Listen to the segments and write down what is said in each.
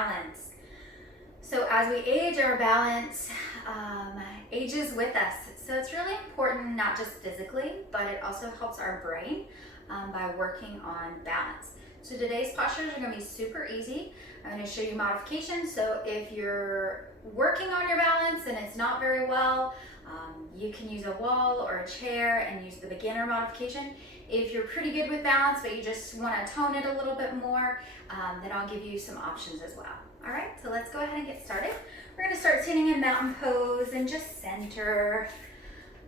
balance. So as we age, our balance ages with us. So it's really important, not just physically, but it also helps our brain by working on balance. So today's postures are going to be super easy. I'm going to show you modifications. So if you're working on your balance and it's not very well, you can use a wall or a chair and use the beginner modification. If you're pretty good with balance, but you just want to tone it a little bit more, then I'll give you some options as well. All right, so let's go ahead and get started. We're going to start sitting in mountain pose and just center.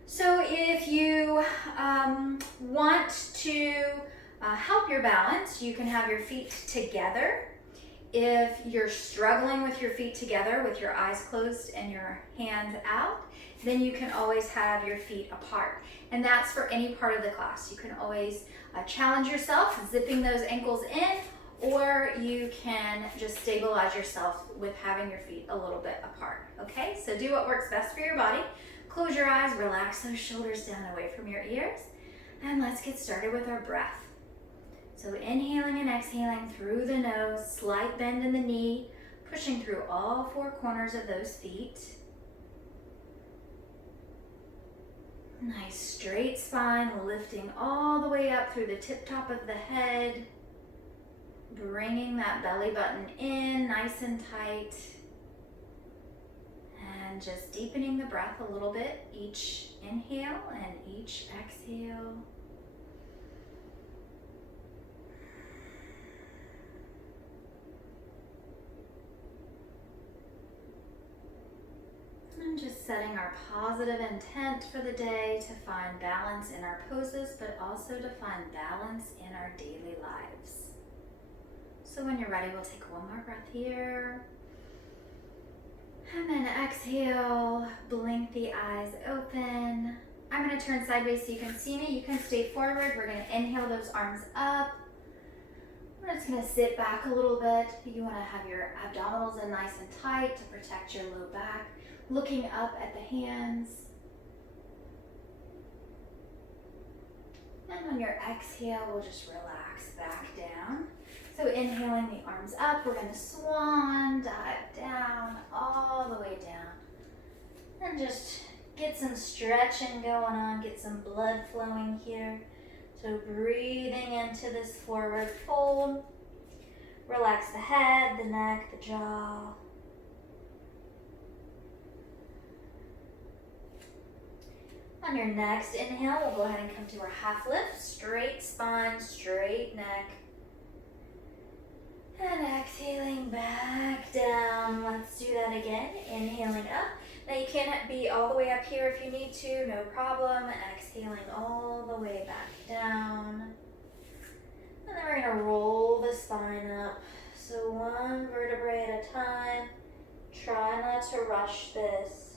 So if you want to help your balance, you can have your feet together. If you're struggling with your feet together with your eyes closed and your hands out, then you can always have your feet apart. And that's for any part of the class. You can always challenge yourself, zipping those ankles in, or you can just stabilize yourself with having your feet a little bit apart. Okay, so do what works best for your body. Close your eyes, relax those shoulders down away from your ears, and let's get started with our breath. So inhaling and exhaling through the nose, slight bend in the knee, pushing through all four corners of those feet. Nice straight spine, lifting all the way up through the tip top of the head, bringing that belly button in nice and tight, and just deepening the breath a little bit, each inhale and each exhale. And just setting our positive intent for the day to find balance in our poses, but also to find balance in our daily lives. So when you're ready, we'll take one more breath here. And then exhale, blink the eyes open. I'm going to turn sideways so you can see me. You can stay forward. We're going to inhale those arms up. We're just going to sit back a little bit. You want to have your abdominals in nice and tight to protect your low back. Looking up at the hands. And on your exhale, we'll just relax back down. So inhaling the arms up, we're going to swan dive down, all the way down. And just get some stretching going on, get some blood flowing here. So breathing into this forward fold. Relax the head, the neck, the jaw. On your next inhale, we'll go ahead and come to our half lift. Straight spine, straight neck. And exhaling back down. Let's do that again. Inhaling up. Now you can be all the way up here if you need to, no problem. Exhaling all the way back down. And then we're going to roll the spine up. So one vertebrae at a time. Try not to rush this.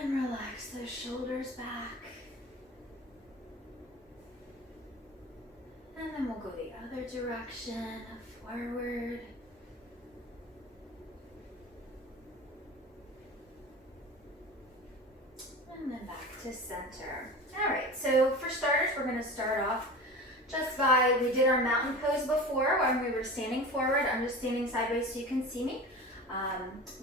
And relax those shoulders back. And then we'll go the other direction, forward. And then back to center. All right, so for starters, we're going to start off just by, we did our mountain pose before when we were standing forward. I'm just standing sideways so you can see me.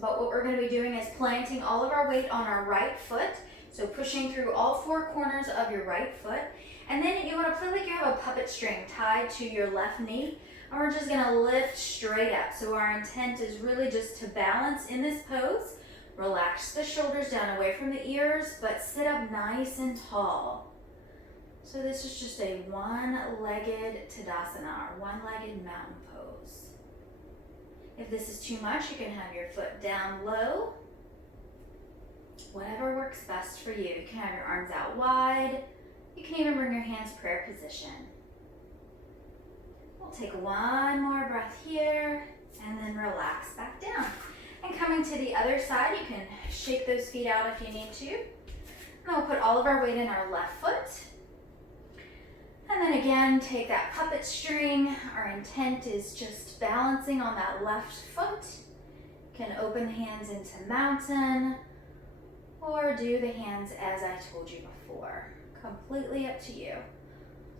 But what we're going to be doing is planting all of our weight on our right foot. So pushing through all four corners of your right foot. And then you want to feel like you have a puppet string tied to your left knee. And we're just going to lift straight up. So our intent is really just to balance in this pose. Relax the shoulders down away from the ears, but sit up nice and tall. So this is just a one-legged Tadasana, or one-legged mountain pose. If this is too much, you can have your foot down low. Whatever works best for you. You can have your arms out wide. You can even bring your hands prayer position. We'll take one more breath here and then relax back down. And coming to the other side, you can shake those feet out if you need to. And we'll put all of our weight in our left foot. And then again, take that puppet string. Our intent is just balancing on that left foot. You can open the hands into mountain or do the hands as I told you before. Completely up to you.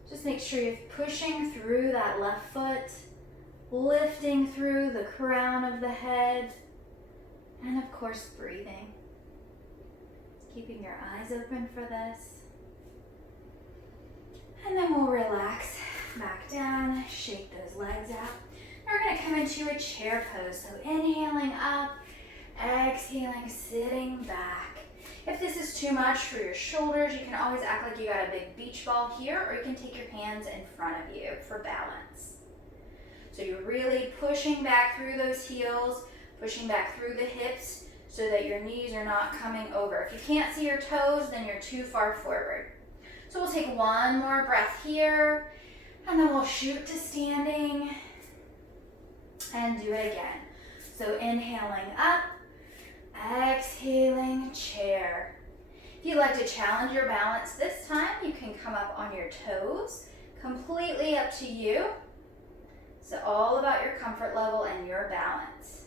Just make sure you're pushing through that left foot, lifting through the crown of the head, and of course breathing. Keeping your eyes open for this. And then we'll relax back down, shake those legs out. Now we're gonna come into a chair pose. So inhaling up, exhaling, sitting back. If this is too much for your shoulders, you can always act like you got a big beach ball here, or you can take your hands in front of you for balance. So you're really pushing back through those heels, pushing back through the hips so that your knees are not coming over. If you can't see your toes, then you're too far forward. So we'll take one more breath here, and then we'll shoot to standing and do it again. So inhaling up, exhaling, chair. If you'd like to challenge your balance this time, you can come up on your toes. Completely up to you. So all about your comfort level and your balance.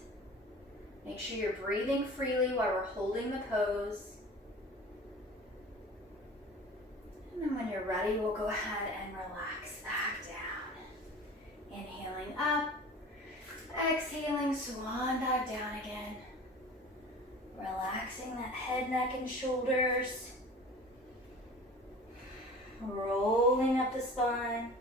Make sure you're breathing freely while we're holding the pose. And then when you're ready, we'll go ahead and relax back down. Inhaling up, exhaling, swan dive down again. Relaxing that head, neck, and shoulders. Rolling up the spine.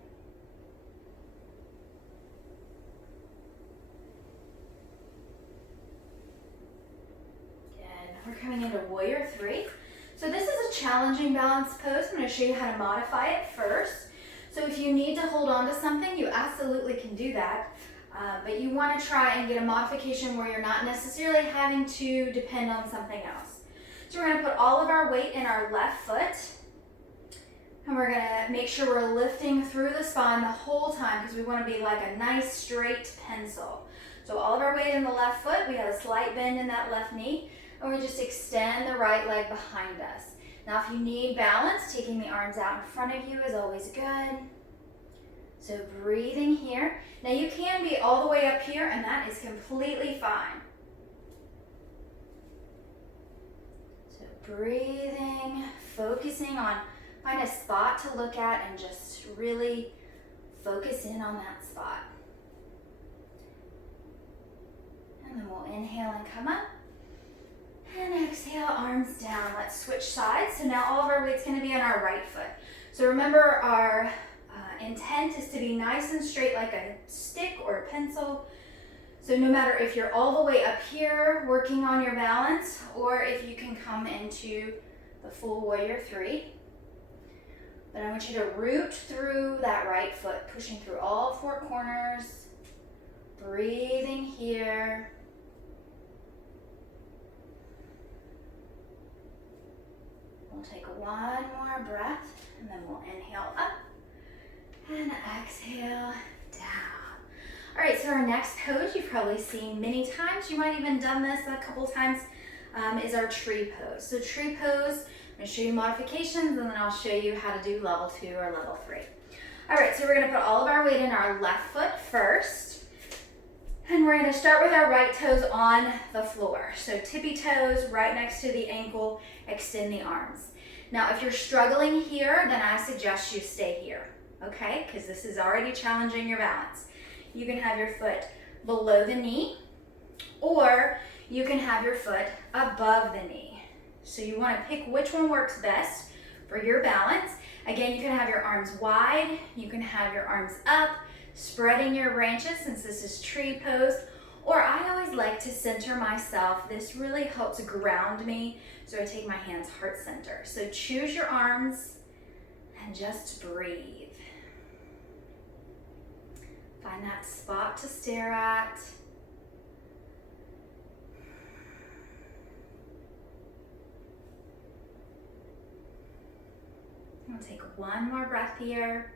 Good. We're coming into Warrior 3. So this is a challenging balance pose. I'm going to show you how to modify it first. So if you need to hold on to something, you absolutely can do that. But you want to try and get a modification where you're not necessarily having to depend on something else. So we're going to put all of our weight in our left foot. And we're going to make sure we're lifting through the spine the whole time because we want to be like a nice straight pencil. So all of our weight in the left foot, we have a slight bend in that left knee, and we just extend the right leg behind us. Now if you need balance, taking the arms out in front of you is always good. So breathing here. Now you can be all the way up here, and that is completely fine. So breathing, focusing on, find a spot to look at and just really focus in on that spot. And then we'll inhale and come up. And exhale, arms down. Let's switch sides. So now all of our weight's going to be on our right foot. So remember, our intent is to be nice and straight like a stick or a pencil. So no matter if you're all the way up here working on your balance, or if you can come into the full Warrior 3. But I want you to root through that right foot, pushing through all four corners, breathing here. We'll take one more breath, and then we'll inhale up and exhale down. All right, so our next pose you've probably seen many times. You might even done this a couple times, is our tree pose. So tree pose, I'm going to show you modifications, and then I'll show you how to do level 2 or level 3. All right, so we're going to put all of our weight in our left foot first. And we're going to start with our right toes on the floor. So tippy toes right next to the ankle, extend the arms. Now, if you're struggling here, then I suggest you stay here, okay? Because this is already challenging your balance. You can have your foot below the knee, or you can have your foot above the knee. So you want to pick which one works best for your balance. Again, you can have your arms wide, you can have your arms up, spreading your branches since this is tree pose, or I always like to center myself. This really helps ground me, so I take my hands heart center. So choose your arms and just breathe. Find that spot to stare at. I'm gonna take one more breath here.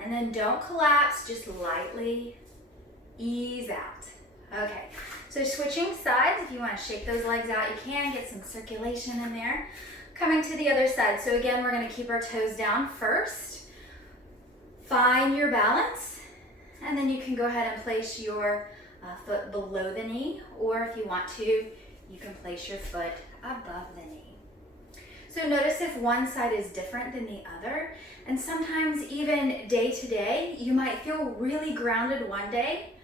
And then don't collapse, just lightly ease out. Okay, so switching sides, if you want to shake those legs out, you can get some circulation in there. Coming to the other side. So again, we're going to keep our toes down first. Find your balance, and then you can go ahead and place your foot below the knee, or if you want to, you can place your foot above the knee. So So notice if one side is different than the other. And sometimes even day to day, you might feel really grounded one day,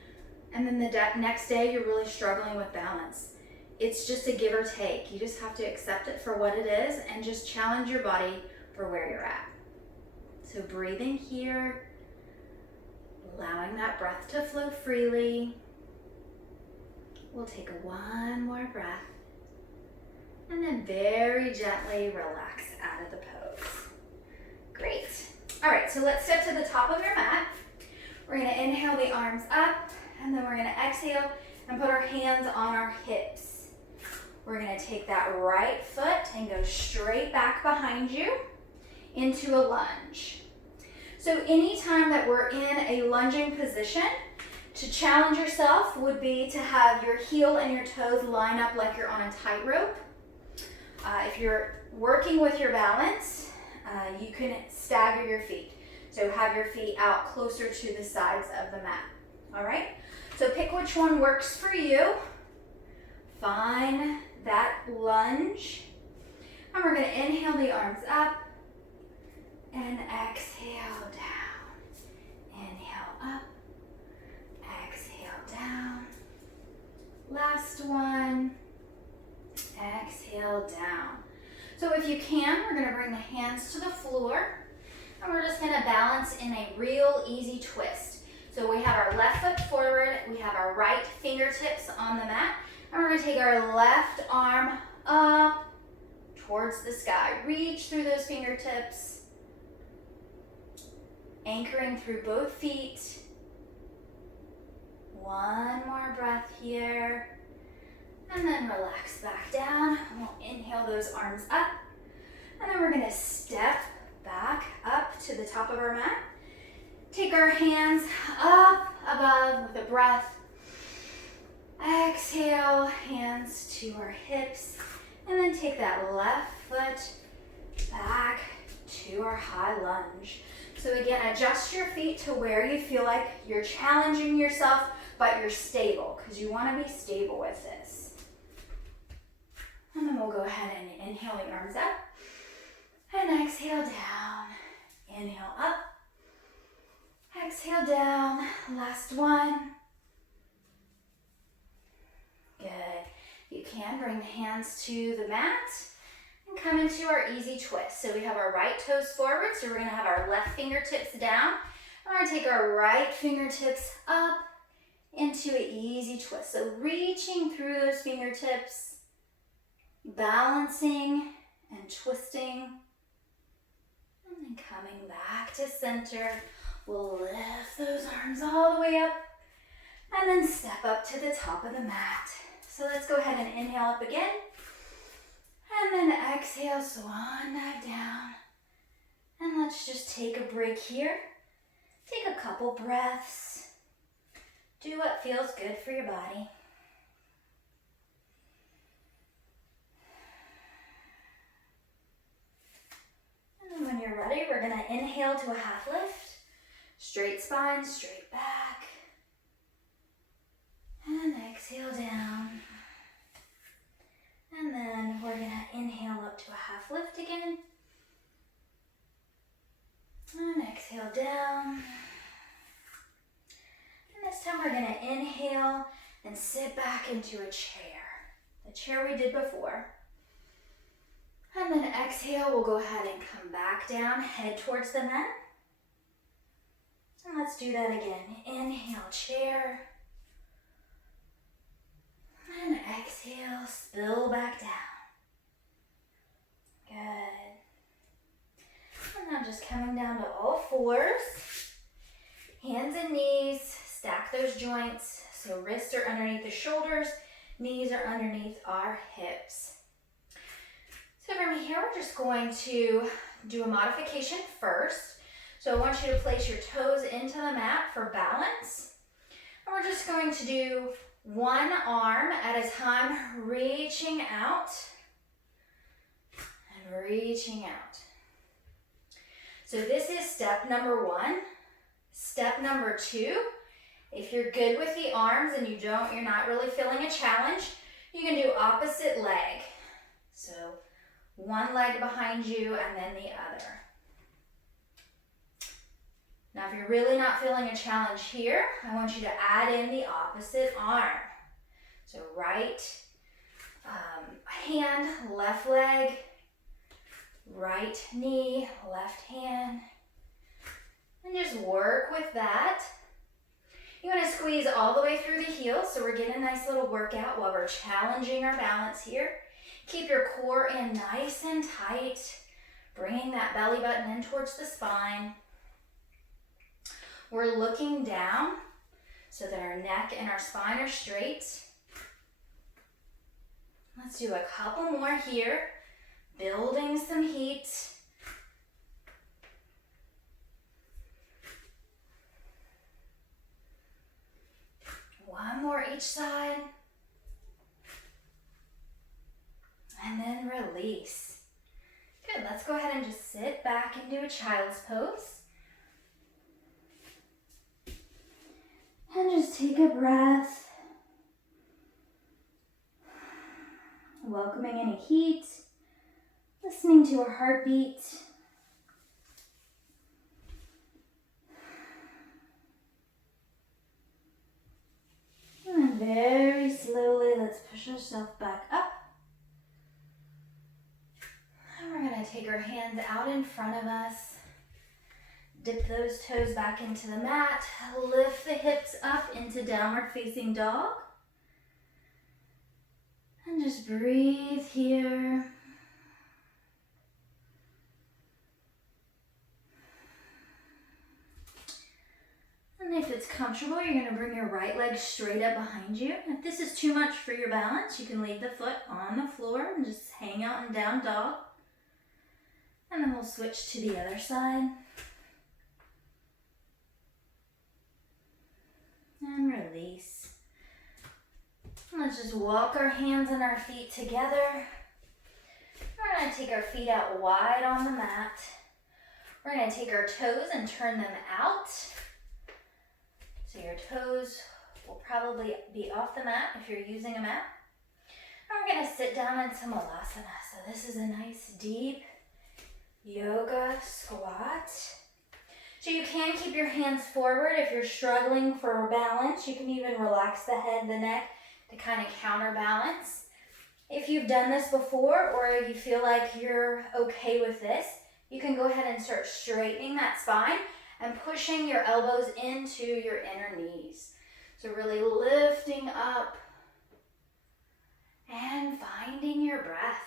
and then the next day you're really struggling with balance. It's just a give or take. You just have to accept it for what it is and just challenge your body for where you're at. So breathing here, allowing that breath to flow freely. We'll take one more breath and then very gently relax out of the pose. Great. All right, so let's step to the top of your mat. We're gonna inhale the arms up, and then we're gonna exhale and put our hands on our hips. We're gonna take that right foot and go straight back behind you into a lunge. So anytime that we're in a lunging position, to challenge yourself would be to have your heel and your toes line up like you're on a tightrope. If you're working with your balance, you can stagger your feet. So have your feet out closer to the sides of the mat. All right? So pick which one works for you. Find that lunge. And we're going to inhale the arms up and exhale down. Inhale up, exhale down. Last one. Exhale down. So if you can, we're going to bring the hands to the floor, and we're just going to balance in a real easy twist. So we have our left foot forward, we have our right fingertips on the mat, and we're going to take our left arm up towards the sky. Reach through those fingertips, anchoring through both feet. One more breath here. And then relax back down. We'll inhale those arms up. And then we're going to step back up to the top of our mat. Take our hands up above with a breath. Exhale, hands to our hips. And then take that left foot back to our high lunge. So again, adjust your feet to where you feel like you're challenging yourself, but you're stable, because you want to be stable with this. And then we'll go ahead and inhale the arms up and exhale down. Inhale up, exhale down. Last one. Good. You can bring the hands to the mat and come into our easy twist. So we have our right toes forward, so we're going to have our left fingertips down. We're going to take our right fingertips up into an easy twist. So reaching through those fingertips, balancing and twisting, and then coming back to center. We'll lift those arms all the way up and then step up to the top of the mat. So let's go ahead and inhale up again, and then exhale, swan dive down. And let's just take a break here. Take a couple breaths. Do what feels good for your body. And when you're ready, we're going to inhale to a half lift. Straight spine, straight back. And exhale down. And then we're going to inhale up to a half lift again. And exhale down. And this time we're going to inhale and sit back into a chair. The chair we did before. And then exhale, we'll go ahead and come back down, head towards the mat. And let's do that again. Inhale, chair. And exhale, spill back down. Good. And now just coming down to all fours. Hands and knees, stack those joints. So wrists are underneath the shoulders, knees are underneath our hips. So from here, we're just going to do a modification first. So I want you to place your toes into the mat for balance. And we're just going to do one arm at a time, reaching out and reaching out. So this is step number one. Step number two, if you're good with the arms and you're not really feeling a challenge, you can do opposite leg. So One leg behind you and then the other. Now, if you're really not feeling a challenge here, I want you to add in the opposite arm. So right hand, left leg, right knee, left hand. And just work with that. You want to squeeze all the way through the heels, so we're getting a nice little workout while we're challenging our balance here. Keep your core in nice and tight, bringing that belly button in towards the spine. We're looking down so that our neck and our spine are straight. Let's do a couple more here, building some heat. One more each side. And then release. Good, let's go ahead and just sit back into a child's pose. And just take a breath. Welcoming any heat. Listening to our heartbeat. And then very slowly, let's push ourselves back up. And we're going to take our hands out in front of us. Dip those toes back into the mat. Lift the hips up into downward facing dog. And just breathe here. And if it's comfortable, you're going to bring your right leg straight up behind you. If this is too much for your balance, you can leave the foot on the floor and just hang out in down dog. And then we'll switch to the other side. And release. Let's just walk our hands and our feet together. We're going to take our feet out wide on the mat. We're going to take our toes and turn them out. So your toes will probably be off the mat if you're using a mat. And we're going to sit down into Malasana. So this is a nice deep yoga squat. So you can keep your hands forward if you're struggling for balance. You can even relax the head, the neck to kind of counterbalance. If you've done this before or you feel like you're okay with this, you can go ahead and start straightening that spine and pushing your elbows into your inner knees. So really lifting up and finding your breath.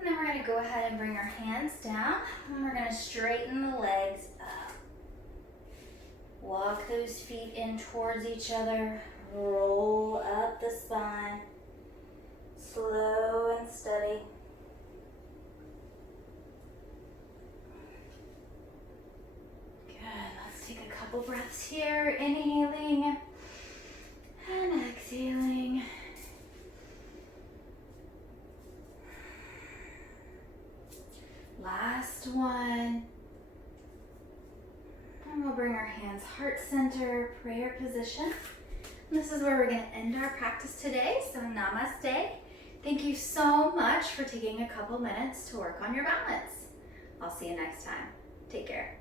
And then we're going to go ahead and bring our hands down and we're going to straighten the legs up. Walk those feet in towards each other. Roll up the spine. Slow and steady. Good. Let's take a couple breaths here. Inhaling and exhaling. Last one. And we'll bring our hands heart center, prayer position. And this is where we're going to end our practice today. So namaste. Thank you so much for taking a couple minutes to work on your balance. I'll see you next time. Take care.